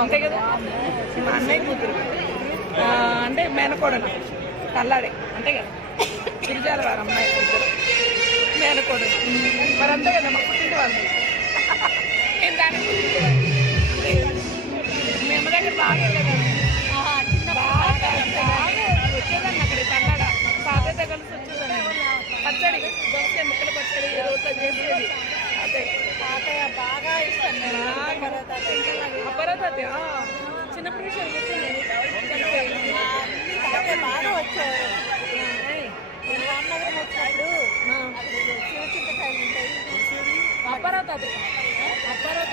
అంతే కదా, మా అన్నయ్య కూతురు అంటే మేనకోడలు కల్లాడే అంతే కదా, గిరిజాల వారు అమ్మాయి కూతురు మేనకోడలు మరి అంతే కదా, మా పుట్టింటి వాళ్ళు మేము దగ్గర బాగా వచ్చేదాన్ని అక్కడ కల్లాడ పాతతో కలిసి వచ్చేదాన్ని పచ్చడి దోసకాయ ముక్కల పచ్చడి రోడ్లో చేసేది అదే బాగా ఇష్టం అపరాధ చిన్నప్పుడు విషయం బాగా వచ్చాయి రామనగరం వచ్చినప్పుడు శివచింతకాయలు ఉంటాయి అపరాధ అపరాధ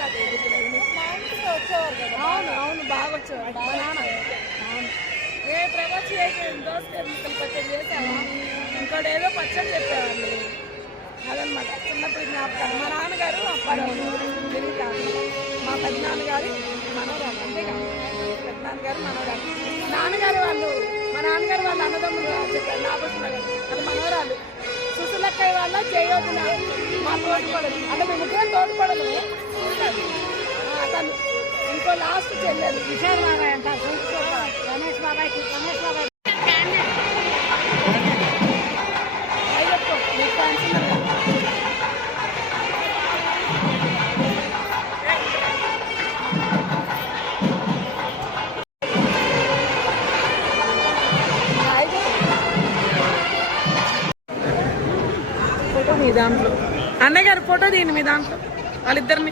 మా ఇంటికి వచ్చేవారు కదా. అవును అవును బాగా వచ్చేవారు నాన్న. అవును ఏ ప్రపంచ దోసకాయ ముక్కలు పచ్చడి చేసావా ఇంకోటి ఏదో పచ్చడి చెప్పేవాళ్ళు అదనమాట చిన్నప్పుడు జ్ఞాపకాలు. మా నాన్నగారు అప్పారావు తిరుగుతారు, మా పెద్దనాన్నగారు మనవరాలు అంతేగా, పెద్దనాన్నగారు మనవరాలు. నాన్నగారు వాళ్ళు మా నాన్నగారు వాళ్ళ అన్నదమ్ములు చెప్పారు నాగోసుల గారు అది మనవరాలు. సుశీలక్కయ్య వాళ్ళ జయోధన మా తోటిపడలు అంటే మేము ముగ్గురం తోటిపడలు. తను ఇంకో లాస్ట్ చెల్లెలు విశాల్ బాబాయ్ అంటారు, రమేష్ బాబాయ్కి రమేష్ బాబాయ్ మీ దాంట్లో అన్నయ్య గారు ఫోటో తీయండి మీ దాంట్లో వాళ్ళిద్దరిని.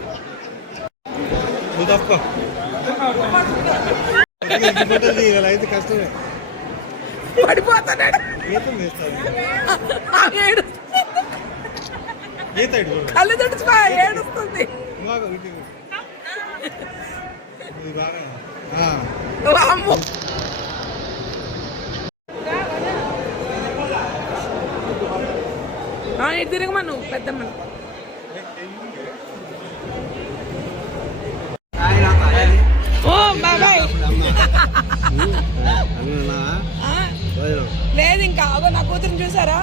పడిపోతాడు కళ్ళు తుడుచుకో ఏడుస్తుంది. అమ్మో ఇటు తిరగమా నువ్వు పెద్దమ్మను. ఓ బాబాయ్ లేదు ఇంకా అగో నా కూతురుని చూసారా.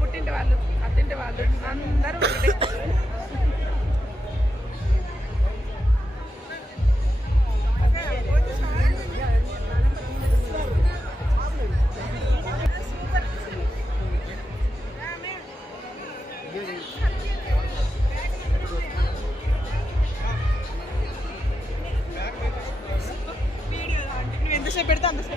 పుట్టింటి వాళ్ళు అత్తింటి వాళ్ళు అందరూ ఎంతసేపు పెడితే అంతసేపు.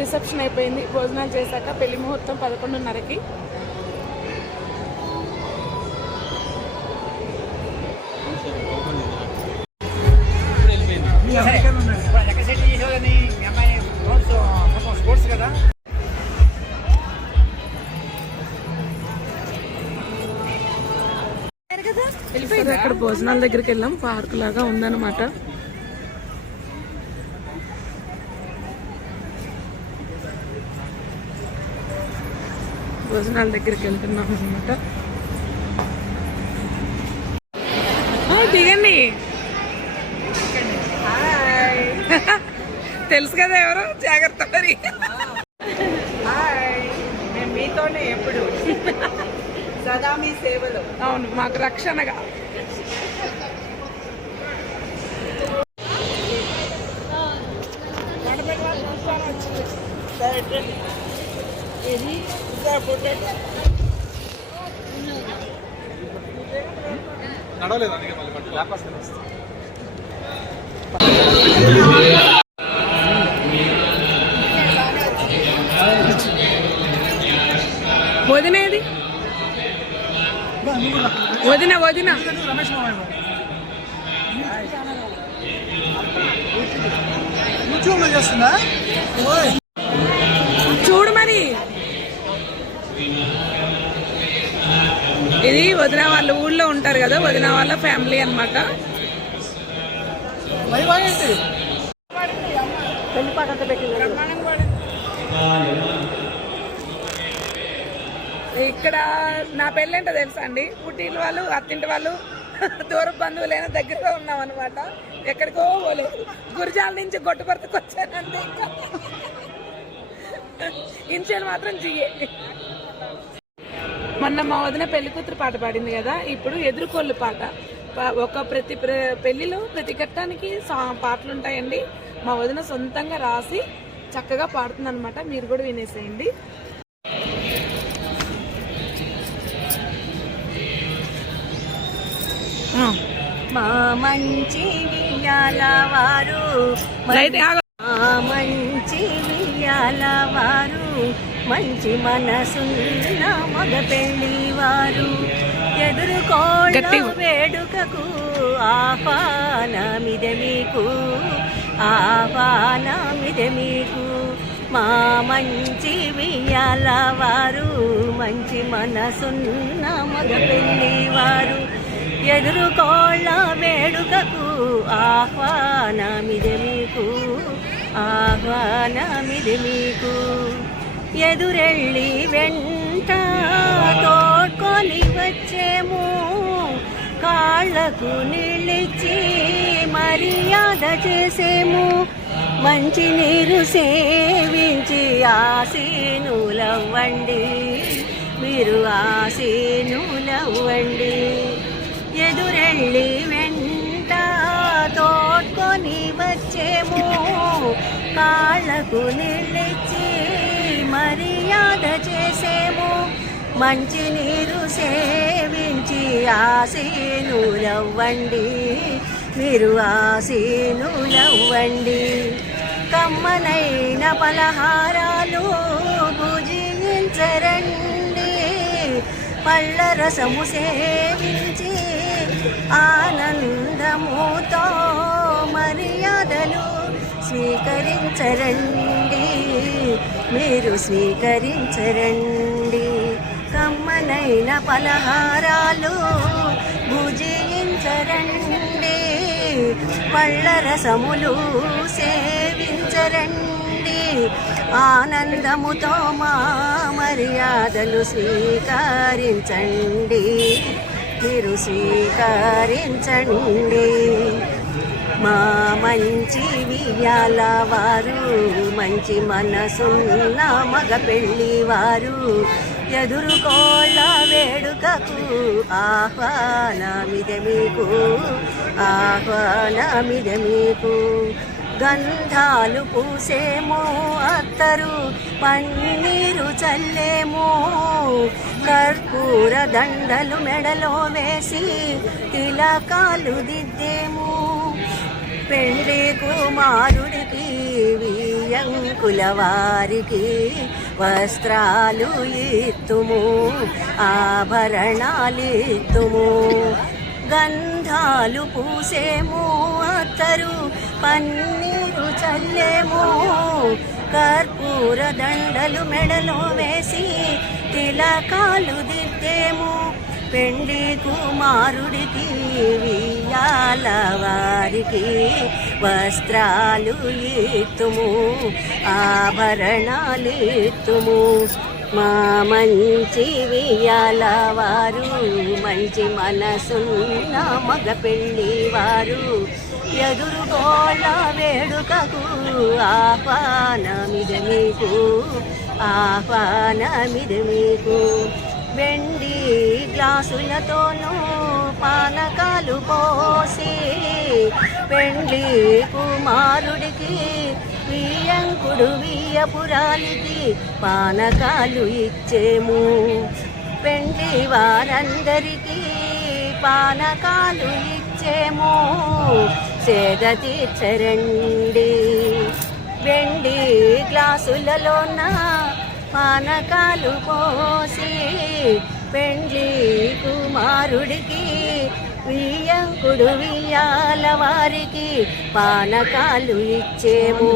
రిసెప్షన్ అయిపోయింది, భోజనాలు చేశాక పెళ్లి ముహూర్తం 11:30కి. అక్కడ భోజనాల దగ్గరికి వెళ్ళాం. పార్క్ లాగా ఉందన్నమాట. భోజనాల దగ్గరికి వెళ్తున్నాం అనమాట. దిగండి. తెలుసు కదా ఎవరు, జాగ్రత్త మరి. మేము మీతోనే ఎప్పుడు సదా మీ సేవలో. అవును, మాకు రక్షణగా. నడవలేదు అందుకే మళ్ళీ వ్యాపారం వదినేది వదిన వదిన రమేష్ మామయ్య యూట్యూబ్లో చేస్తుందా? చూడు మరి. ఇది వదిన వాళ్ళ ఊళ్ళో ఉంటారు కదా, వదిన వాళ్ళ ఫ్యామిలీ అనమాట. ఇక్కడ నా పెళ్ళంటే తెలుసా అండి, పుట్టింటి వాళ్ళు అత్తింటి వాళ్ళు దూర బంధువులైనా దగ్గరగా ఉన్నాం అనమాట. ఎక్కడికో పోలేదు, గురిజాల నుంచి గొట్టుపర్తికి వచ్చానండి. ఇన్షియల్ మాత్రం జిఏ. మొన్న మా వదిన పెళ్లి కూతురు పాట పాడింది కదా, ఇప్పుడు ఎదురుకోళ్ళు పాట. ప్రతి పెళ్లిలో ప్రతి ఘట్టానికి పాటలు ఉంటాయండి. మా వదిన సొంతంగా రాసి చక్కగా పాడుతుంది అనమాట. మీరు కూడా వినేసేయండి. మా మంచి వియ్యాల వారు, మంచి వియ్యాల వారు, మంచి మనసున్న మగ పెళ్లి వారు, ఎదుర్కోళ్ళ వేడుకకు ఆహ్వానమిదే మీకు, ఆహ్వానమిదే మీకు. మా మంచి వియ్యాల వారు, మంచి మనసున్న మగ పెళ్లి వారు, ఎదుర్కోళ్ళ వేడుకకు ఆహ్వానమిదే మీకు, ఆహ్వానమిదే మీకు. ఎదురెళ్ళి వెంట తోడ్కొని వచ్చేము, కాళ్ళకు నీళ్ళిచ్చి మర్యాద చేసేము, మంచి నీరు సేవించి ఆసీనులవ్వండి, మీరు ఆసీనులవ్వండి. ఎదురెళ్ళి వెంట తోడ్కొని వచ్చేము, కాళ్ళకు నీళ్ళిచ్చి మర్యాద చేసేము, మంచి నీరు సేవించి ఆసీనులవ్వండి, మీరు ఆసీనులవ్వండి. కమ్మనైన పలహారాలు భుజించరండి, పళ్ళ రసము సేవించి ఆనందముతో మర్యాదలు స్వీకరించరండి, మీరు స్వీకరించరండి. కమ్మనైన పలహారాలు భుజించరండి, పళ్ళ రసములు సేవించరండి, ఆనందముతో మా మర్యాదలు స్వీకరించండి, మీరు స్వీకరించండి. మా మంచి వియ్యాల వారు, మంచి మనసున్న మగ పెళ్లి వారు, ఎదుర్కోళ్ళ వేడుకకు ఆహ్వానమిదే మీకు, ఆహ్వానమిదే మీకు. గంధాలు పూసేమో, అత్తరు పన్నీరు చల్లేమో, కర్పూర దండలు మెడలో వేసి తిలకాలు దిద్దేము, పెళ్లి కుమారుడికి వియ్యంకుల వారికి వస్త్రాలు ఇత్తుము, ఆభరణాలు ఇత్తుము. గంధాలు పూసేము, అత్తరు పన్నీరు చల్లేము, కర్పూర దండలు మెడలో వేసి తిలకాలు దిద్దేము, పెండ్లి కుమారుడికి వియ్యాల వారికి వస్త్రాలు ఇత్తుము ఆభరణాలు ఇత్తుము మా మంచి వియ్యాల వారు మంచి మనసున్న మగ పెళ్ళి వారు ఎదురుగోళ్ళ వేడుకకు ఆహ్వానమిది మీకు ఆహ్వానమిది మీకు వెండి గ్లాసులతోనూ పానకాలు పోసి పెండ్లి కుమారుడికి వియ్యంకుడు వియ్యపురాలికి పానకాలు ఇచ్చేము పెండ్లి వారందరికీ పానకాలు ఇచ్చేము సేద తీర్చరండి వెండి గ్లాసులలోన పానకాలు పోసి పెండ్లి కుమారుడికి వియ్యంకుడు వియ్యాల వారికి పానకాలు ఇచ్చేము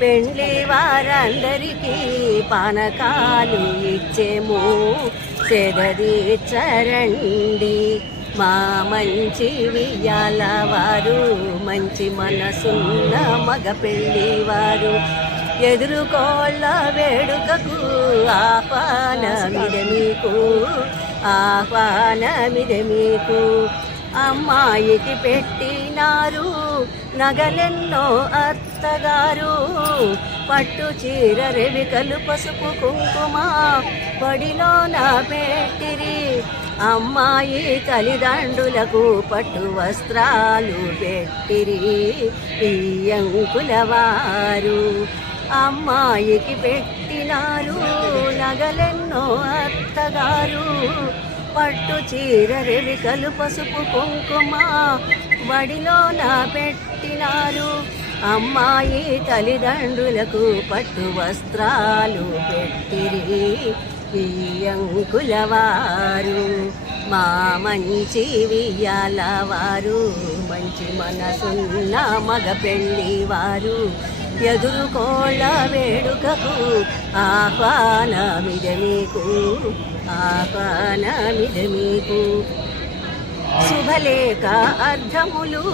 పెండ్లి వారందరికీ పానకాలు ఇచ్చేము సెదదీర్చరండి మా మంచి వియ్యాల వారు మంచి మనసున్న మగ పెళ్ళి వారు ఎదురుకోళ్ళ వేడుకకు ఆహ్వానమిది మీకు ఆహ్వానమిది మీకు అమ్మాయికి పెట్టినారు నగలెన్నో అత్తగారు పట్టు చీర రెవికలు పసుపు కుంకుమ పడిలోన పెట్టిరి అమ్మాయి తల్లిదండ్రులకు పట్టు వస్త్రాలు పెట్టిరి ఇయ్యంకుల వారు అమ్మాయికి పెట్టినారు నగలెన్నో అత్తగారు పట్టు చీర రెవికలు పసుపు కుంకుమ బడిలోన పెట్టినారు అమ్మాయి తల్లిదండ్రులకు పట్టు వస్త్రాలు పెట్టిరి ఇయ్యంకుల వారు మా మంచి వియ్యాల వారు మంచి మనసున్న మగ పెళ్ళి వారు ఎదురుకోళ్ళ వేడుకకు ఆహ్వానమిది మీకు ఆహ్వానమిది మీకు శుభలేఖ అర్థములు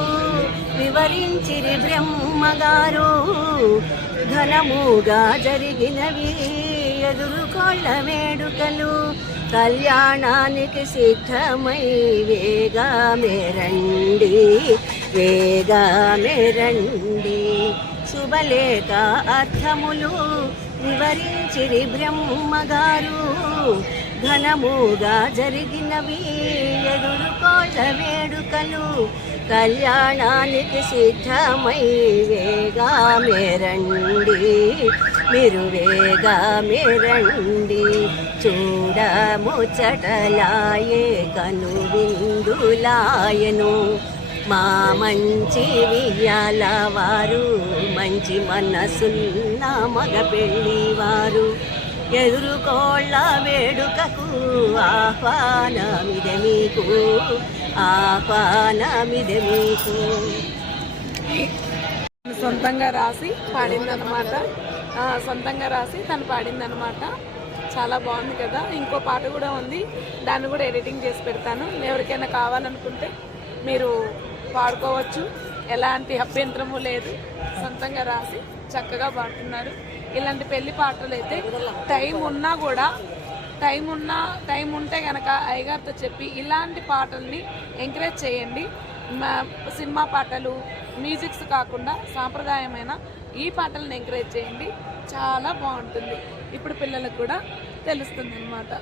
వివరించిరి బ్రహ్మగారు ఘనముగా జరిగినవి ఎదురుకోళ్ళ వేడుకలు కళ్యాణానికి సిద్ధమై వేగామే రండి వేగామే రండి శుభలేఖ అర్థములు వివరించిరి బ్రహ్మగారు ఘనముగా జరిగినవి ఎదురుకోళ్ళ వేడుకలు కళ్యాణానికి సిద్ధమై వేగామే రండి మీరు వేగామే రండి చూడముచ్చటలాయే కను విందులాయను మా మంచి వియ్యాల వారు మంచి మనసున్న మగ పెళ్ళి వారు ఎదురుకోళ్ళ వేడుకకు ఆహ్వానమిది మీకు ఆహ్వానమిది మీకు సొంతంగా రాసి పాడిందనమాట సొంతంగా రాసి తను పాడిందనమాట చాలా బాగుంది కదా ఇంకో పాట కూడా ఉంది దాన్ని కూడా ఎడిటింగ్ చేసి పెడతాను ఎవరికైనా కావాలనుకుంటే మీరు పాడుకోవచ్చు ఎలాంటి అభ్యంతరము లేదు సొంతంగా రాసి చక్కగా పాడుతున్నారు ఇలాంటి పెళ్లి పాటలు అయితే టైం ఉన్నా కూడా టైం ఉంటే కనుక అయ్యగారితో చెప్పి ఇలాంటి పాటల్ని ఎంకరేజ్ చేయండి సినిమా పాటలు మ్యూజిక్స్ కాకుండా సాంప్రదాయమైన ఈ పాటలను ఎంకరేజ్ చేయండి చాలా బాగుంటుంది ఇప్పుడు పిల్లలకు కూడా తెలుస్తుంది అన్నమాట